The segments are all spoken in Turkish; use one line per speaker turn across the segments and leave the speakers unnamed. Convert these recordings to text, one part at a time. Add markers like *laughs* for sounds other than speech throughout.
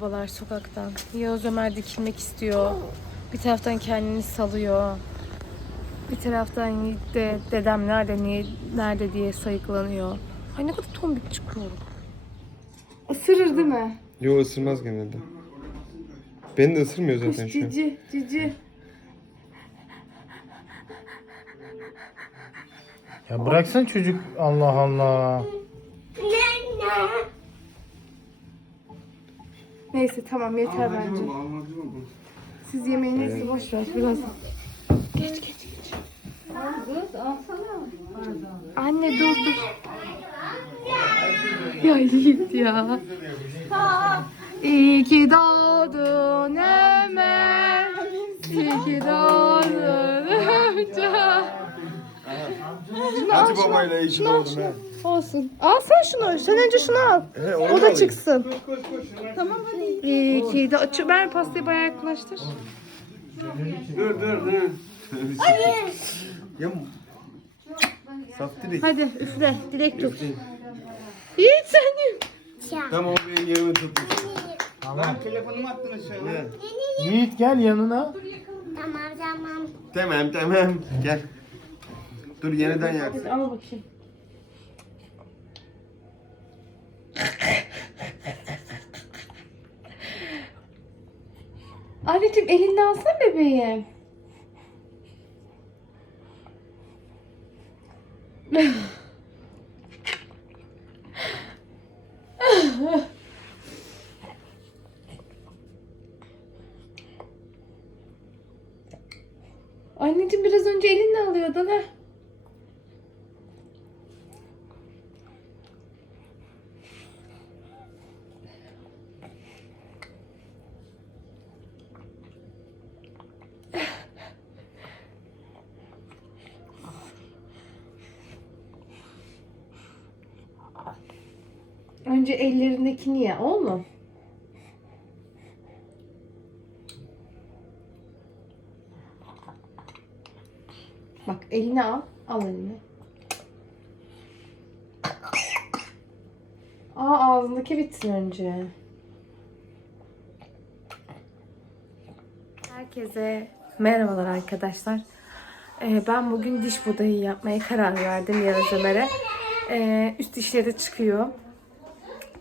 Babalar sokaktan. Yağız Ömer dikilmek istiyor. Bir taraftan kendini salıyor. Bir taraftan de dedem nerede niye nerede diye sayıklanıyor. Ay ne kadar tombik çıkıyorum. Isırır değil mi?
Yo ısırmaz genelde. Beni de ısırmıyor zaten şu an.
Cici, cici.
Ya bıraksan çocuk Allah Allah.
Neyse tamam yeter bence. Siz yemeğinizi boş ver biraz. Geç geç geç. Anne dur dur. Ya Yiğit ya. İyi ki doğdun Ömer. İyi ki doğdun Ömer.
Hadi babayla işin oldum he.
Olsun. Al sen şunu. Sen önce şunu al.
He, onu
O da
alayım.
çıksın. Tamam hadi. İyi ki de açı ver pastayı bayağı yaklaştır.
Dur dur dur. *laughs* Hayır. Ya Saf direkt.
Hadi üfle. Dilek tut. Yiğit sen de.
Tamam benim yerimi tutmuş.
Tamam.
Telefonumu attın aşağıya.
Yiğit gel yanına.
Tamam tamam.
Tamam tamam. Gel. Dur yeniden yak.
Al bakayım. Anneciğim elinde alsana bebeğim. Anneciğim biraz önce elinle alıyordun ha. Önce ellerindekini ye, oğlum. Bak elini al, al elini. Aa ağzındaki bitsin önce. Herkese merhabalar arkadaşlar. Ee, ben bugün diş budayı yapmaya karar verdim Yağız Ömer'e. Ee, üst dişleri çıkıyor.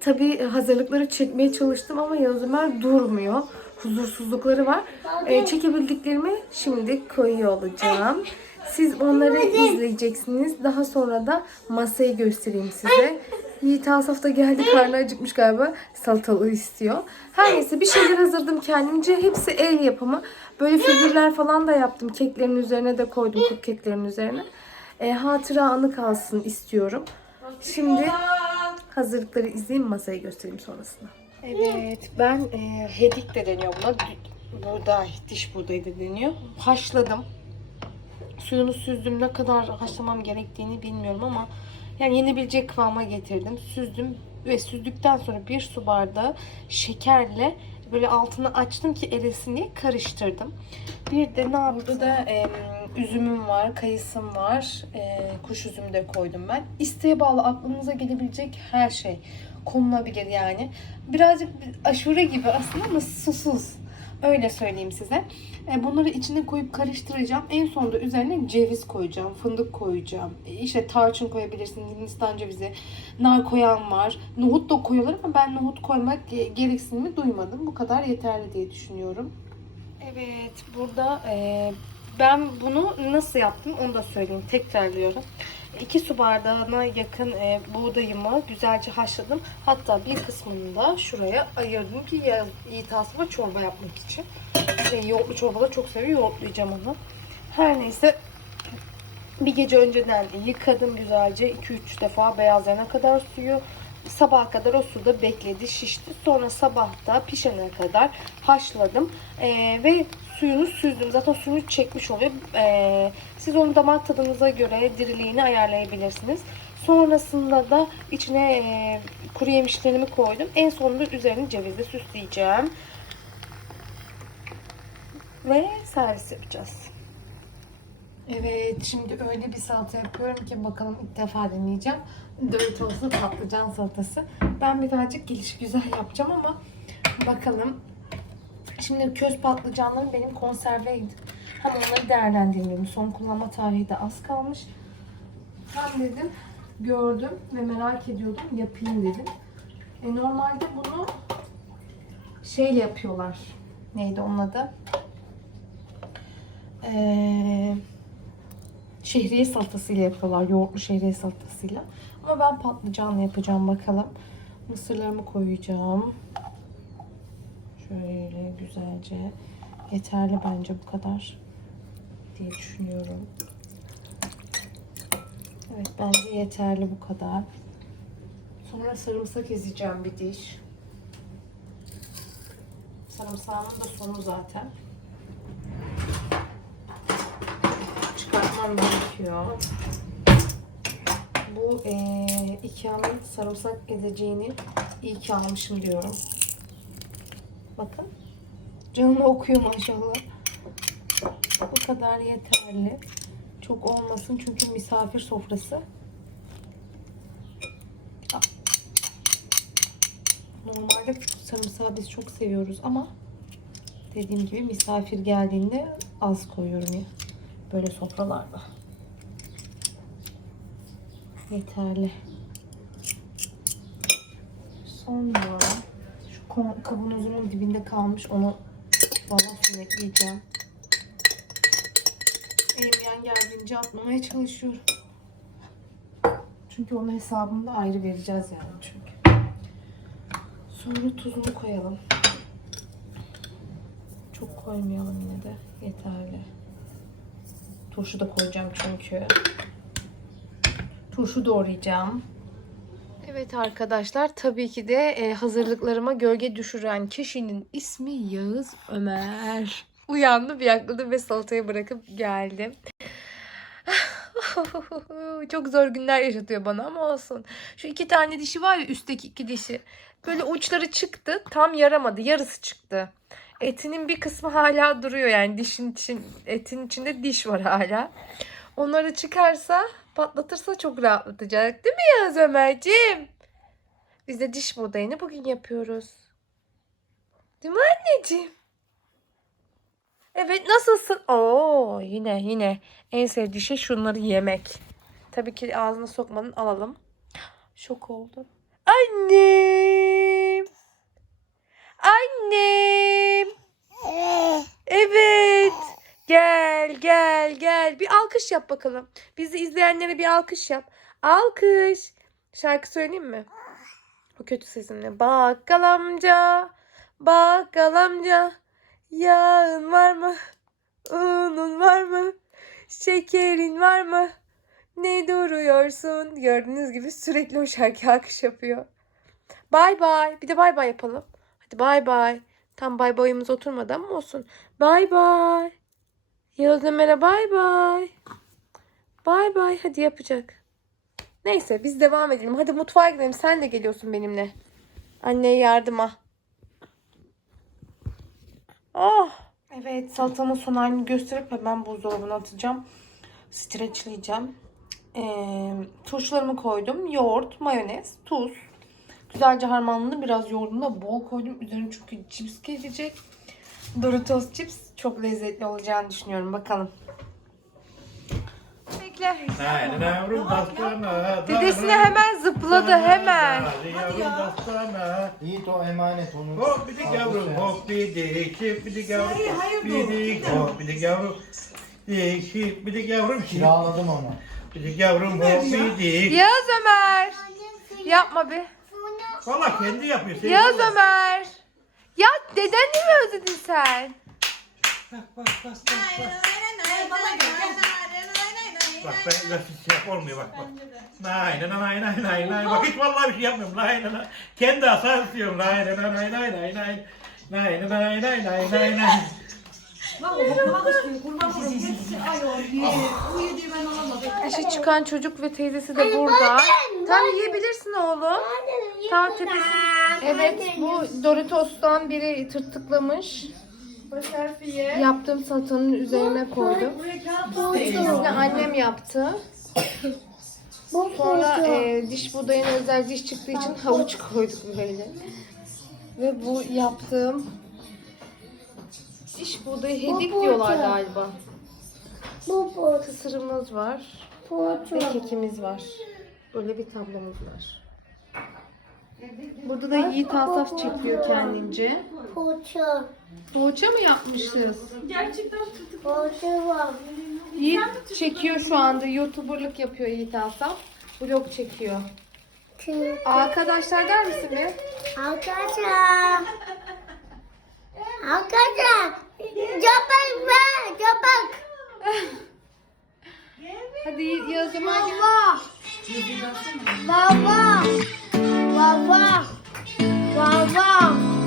Tabii hazırlıkları çekmeye çalıştım ama Yağız Ömer durmuyor. Huzursuzlukları var. Ee, çekebildiklerimi şimdi koyuyor olacağım. Siz onları izleyeceksiniz. Daha sonra da masayı göstereyim size. Yiğit Asaf da geldi karnı acıkmış galiba. Salatalığı istiyor. Her neyse bir şeyler hazırladım kendimce. Hepsi el yapımı. Böyle figürler falan da yaptım. Keklerin üzerine de koydum. Kuk keklerin üzerine. Ee, hatıra anı kalsın istiyorum. Şimdi hazırlıkları izleyeyim masayı göstereyim sonrasında. Evet ben e, hedik de deniyor buna. Buğday, diş buğdayı da deniyor. Haşladım. Suyunu süzdüm. Ne kadar haşlamam gerektiğini bilmiyorum ama yani yenebilecek kıvama getirdim. Süzdüm ve süzdükten sonra bir su bardağı şekerle böyle altını açtım ki erisin diye karıştırdım. Bir de ne yaptı da e, üzümüm var, kayısım var, e, kuş üzümü de koydum ben. İsteğe bağlı aklınıza gelebilecek her şey konulabilir yani. Birazcık aşure gibi aslında ama susuz. Öyle söyleyeyim size. E, Bunları içine koyup karıştıracağım. En sonunda üzerine ceviz koyacağım, fındık koyacağım. E, İşte tarçın koyabilirsiniz, hindistan cevizi, nar koyan var. Nohut da koyuyorlar ama ben nohut koymak ge- gereksinimi duymadım. Bu kadar yeterli diye düşünüyorum. Evet, burada e, ben bunu nasıl yaptım onu da söyleyeyim. Tekrarlıyorum. 2 su bardağına yakın e, buğdayımı güzelce haşladım. Hatta bir kısmını da şuraya ayırdım ki ya- Yiğit Asım'a çorba yapmak için. E, yoğurtlu çorba da çok seviyor. Yoğurtlayacağım onu. Her neyse bir gece önceden yıkadım güzelce. 2-3 defa beyazlayana kadar suyu. Sabaha kadar o suda bekledi, şişti. Sonra sabahta pişene kadar haşladım. Ee, ve suyunu süzdüm. Zaten suyunu çekmiş oluyor. Ee, siz onu damak tadınıza göre diriliğini ayarlayabilirsiniz. Sonrasında da içine e, kuru yemişlerimi koydum. En sonunda üzerini cevizle süsleyeceğim. Ve servis yapacağız. Evet, şimdi öyle bir salata yapıyorum ki bakalım ilk defa deneyeceğim. Doritoslu patlıcan salatası. Ben birazcık gelişi güzel yapacağım ama Bakalım. Şimdi köz patlıcanlarım benim konserveydi. Hem onları değerlendiriyorum. Son kullanma tarihi de az kalmış. Ben dedim gördüm ve merak ediyordum yapayım dedim. E, normalde bunu şeyle yapıyorlar. Neydi onun adı? Eee şehriye salatasıyla yapıyorlar. Yoğurtlu şehriye salatasıyla. Ama ben patlıcanla yapacağım bakalım. Mısırlarımı koyacağım. Şöyle güzelce. Yeterli bence bu kadar diye düşünüyorum. Evet bence yeterli bu kadar. Sonra sarımsak ezeceğim bir diş. Sarımsağımın da sonu zaten. Çıkartmam gerekiyor. Bu eee Ikea'nın sarımsak ezeceğini iyi ki almışım diyorum. Bakın. Canını okuyor maşallah. Bu kadar yeterli. Çok olmasın çünkü misafir sofrası. Normalde sarımsağı biz çok seviyoruz ama dediğim gibi misafir geldiğinde az koyuyorum ya. Böyle sofralarda. Yeterli. Sonra kavanozumun dibinde kalmış onu bana sünnetleyeceğim. Elimden geldiğince atmamaya çalışıyorum. Çünkü onun hesabını da ayrı vereceğiz yani çünkü. Sonra tuzunu koyalım. Çok koymayalım yine de. Yeterli. Turşu da koyacağım çünkü. Turşu doğrayacağım. Evet arkadaşlar tabii ki de e, hazırlıklarıma gölge düşüren kişinin ismi Yağız Ömer. Uyandı bir yakladı ve salatayı bırakıp geldim. *laughs* Çok zor günler yaşatıyor bana ama olsun. Şu iki tane dişi var ya üstteki iki dişi. Böyle uçları çıktı tam yaramadı yarısı çıktı. Etinin bir kısmı hala duruyor yani dişin için etin içinde diş var hala. Onları çıkarsa patlatırsa çok rahatlatacak değil mi Yağız Ömerciğim? Biz de diş modayını bugün yapıyoruz. Değil mi anneciğim? Evet nasılsın? Oo yine yine en sevdiği şey şunları yemek. Tabii ki ağzına sokmadan alalım. Şok oldum. Annem. Annem. Evet. Gel gel. Bir alkış yap bakalım. Bizi izleyenlere bir alkış yap. Alkış. Şarkı söyleyeyim mi? O kötü sesimle. Bakkal amca. Bakkal amca. Yağın var mı? Unun var mı? Şekerin var mı? Ne duruyorsun? Gördüğünüz gibi sürekli o şarkı alkış yapıyor. Bay bay. Bir de bay bay yapalım. Hadi bay bay. Tam bay bayımız oturmadı ama olsun. Bay bay. Yıldız Ömer'e bay bay. Bay bay. Hadi yapacak. Neyse biz devam edelim. Hadi mutfağa gidelim. Sen de geliyorsun benimle. Anneye yardıma. Oh. Evet salatamın son halini gösterip hemen buzdolabına atacağım. Streçleyeceğim. Ee, turşularımı koydum. Yoğurt, mayonez, tuz. Güzelce harmanladım. Biraz yoğurdunu da bol koydum. Üzerine çünkü cips gelecek. Doritos cips çok lezzetli olacağını düşünüyorum. Bakalım. Bekle.
Haydi yavrum dastana.
Dedesine hemen zıpladı hemen.
Hadi yavrum dastana.
Yiğit o emanet onu.
Hop bidik yavrum hop bidik şip bidik yavrum hop bidik hop bidik yavrum. Dik şip bidik yavrum şip
Kiraladım onu.
bidik yavrum hop bidik.
Yağız Ömer. Yapma be.
Valla kendi yapıyor.
Yağız Ömer. Ya deden mi özledin sen?
Bak ben nasıl şey yap olmuyor bak bak. Nay nay nay nay nay nay. Bak hiç vallahi bir şey yapmıyorum. Nay nay nay. Kendi asar istiyorum. Nay nay nay nay nay nay nay. Nay nay nay nay nay nay nay.
Dişi çıkan çocuk ve teyzesi de burada. Tam yiyebilirsin oğlum. Tam tepesi. Evet bu Doritos'tan biri tırtıklamış. Yaptığım salatanın üzerine koydum. İkisini annem yaptı. Sonra e, diş budayın özel diş çıktığı için havuç koyduk böyle. Ve bu yaptığım diş buğdayı hedik diyorlar galiba.
Bu.
Kısırımız var ve kekimiz var. Böyle bir tablomuz var. Burada da Yiğit Asaf çekiyor kendince.
Poğaça.
Poğaça mı yapmışız?
Poğaça var.
Yiğit çekiyor şu anda. YouTuber'lık yapıyor Yiğit Asaf. Vlog çekiyor. Arkadaşlar der misin bir?
arkadaşlar. *laughs* Arkadaşlar. Capak ver. Capak.
Hadi Yiğit ya o zaman gel.
Baba. Baba. Baba.
Seeing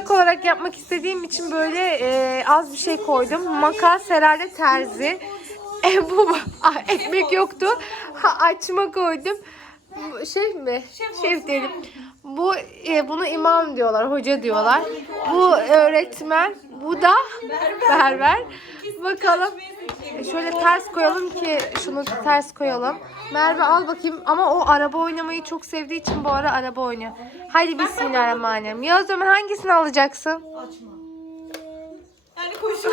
sembolik olarak yapmak istediğim için böyle e, az bir şey koydum. Makas herhalde terzi. *laughs* E, bu ah, ekmek yoktu. Ha, açma koydum. Şey mi? Şef diyelim. Bu e, bunu imam diyorlar, hoca diyorlar. Bu öğretmen, bu da berber. Bakalım. E, şöyle ters koyalım ki şunu ters koyalım. Merve al bakayım ama o araba oynamayı çok sevdiği için bu ara araba oynuyor. Haydi bismillahirrahmanirrahim. Yağız Ömer hangisini alacaksın?
Yani koşun *laughs*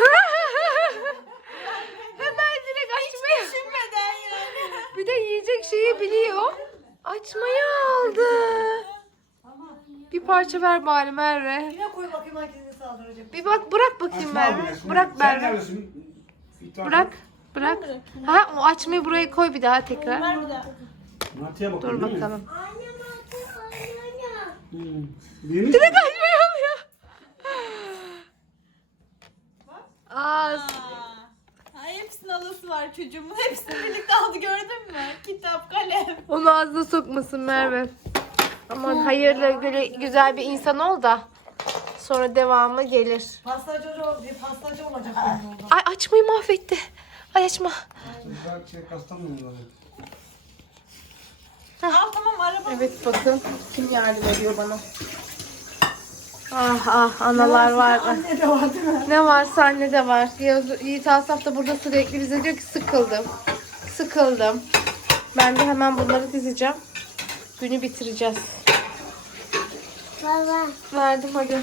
Hemen direkt açmaya.
düşünmeden yani.
Bir de yiyecek şeyi biliyor. Açmayı aldı. Bir parça ver bari Merve.
Yine koy bakayım hangisini saldıracak.
Bir bak bırak bakayım Merve. Bırak Merve. Bırak. Bırak. Ha o açmayı buraya koy bir daha tekrar.
Ver bir daha.
Dur bakalım.
Direkt
Direkt açmayı alıyor. Aa,
Aa, Ay hepsinin alası var çocuğumun. Hepsini birlikte aldı gördün mü? Kitap, kalem.
onu ağzına sokmasın Merve. Aman hayırlı böyle güzel bir insan ol da sonra devamı gelir.
Pastacı, bir pastacı olacak benim oğlum.
Ay açmayı mahvetti. Ay açma.
şey Kastamonu
Al tamam araba.
Evet bakın kim yardım ediyor bana. Ah ah analar var.
Anne de var değil mi?
Ne varsa annede var. Yağız- Yiğit Asaf da burada sürekli bize diyor ki sıkıldım. Sıkıldım. Ben de hemen bunları dizeceğim. Günü bitireceğiz.
Baba.
Verdim hadi.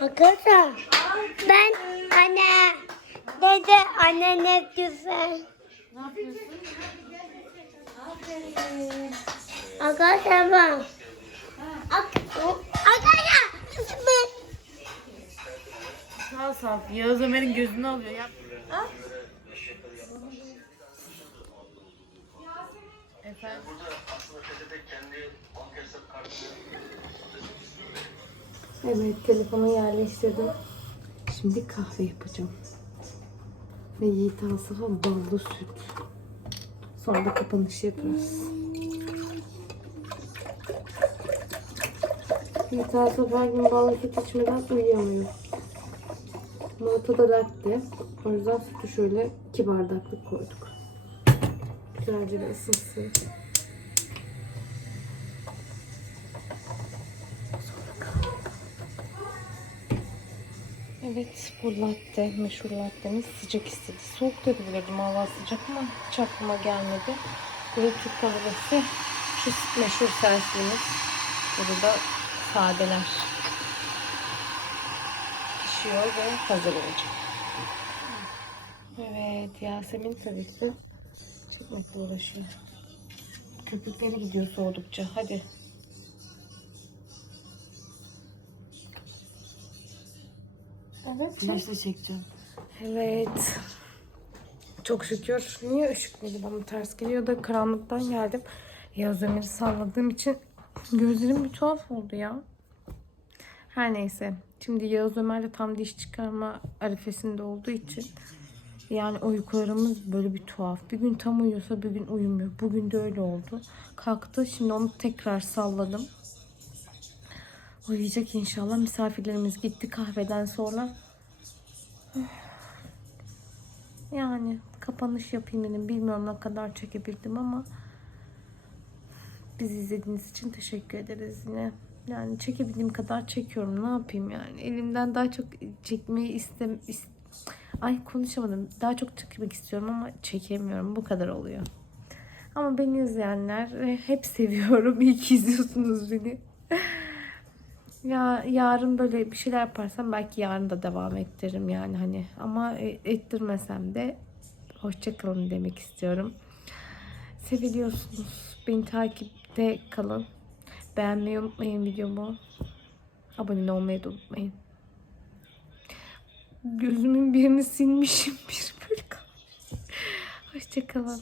Arkadaşlar. Ben anne. Dede anne ne güzel. Arkadaşlar bak. Ak- Arkadaşlar. Ben-
Sağ sağ. Yağız Ömer'in gözünü alıyor. Yap. Efendim? Evet telefonu yerleştirdim. Şimdi kahve yapacağım. Ve Yiğit Asaf'a ballı süt. Sonra da kapanış yaparız. Yiğit Asaf her gün ballı süt içmeden uyuyamıyor. Ortada latte. O yüzden sütü şöyle iki bardaklık koyduk. Güzelce bir ısınsın. Evet bu latte, meşhur lattemiz sıcak istedi. Soğuk da yapabilirdim hava sıcak ama hiç aklıma gelmedi. Böyle Türk kahvesi. Şu meşhur servisimiz. Burada sadeler. Pişiyor ve hazır olacak. Evet Yasemin tabii ki çekmekle uğraşıyor. Köpükleri gidiyor soğudukça. Hadi. Evet.
Flaşla çekeceğim.
Evet. Çok şükür. Niye ışık mıydı bana ters geliyor da karanlıktan geldim. Yaz Ömer'i salladığım için gözlerim bir tuhaf oldu ya. Her neyse. Şimdi Yağız Ömer de tam diş çıkarma arifesinde olduğu için yani uykularımız böyle bir tuhaf. Bir gün tam uyuyorsa bir gün uyumuyor. Bugün de öyle oldu. Kalktı. Şimdi onu tekrar salladım. Uyuyacak inşallah. Misafirlerimiz gitti kahveden sonra. *sighs* Yani kapanış yapayım dedim. Bilmiyorum ne kadar çekebildim ama bizi izlediğiniz için teşekkür ederiz yine. Yani çekebildiğim kadar çekiyorum. Ne yapayım yani? Elimden daha çok çekmeyi istem is- Ay konuşamadım. Daha çok çekmek istiyorum ama çekemiyorum. Bu kadar oluyor. Ama beni izleyenler e, hep seviyorum. *laughs* İyi ki izliyorsunuz beni. Ya yarın böyle bir şeyler yaparsam belki yarın da devam ettiririm yani hani ama e, ettirmesem de hoşça kalın demek istiyorum. Seviliyorsunuz. Beni takipte kalın. Beğenmeyi unutmayın videomu. Abone olmayı da unutmayın. Gözümün birini silmişim. *laughs* Bir böyle kalmış. Hoşça kalın.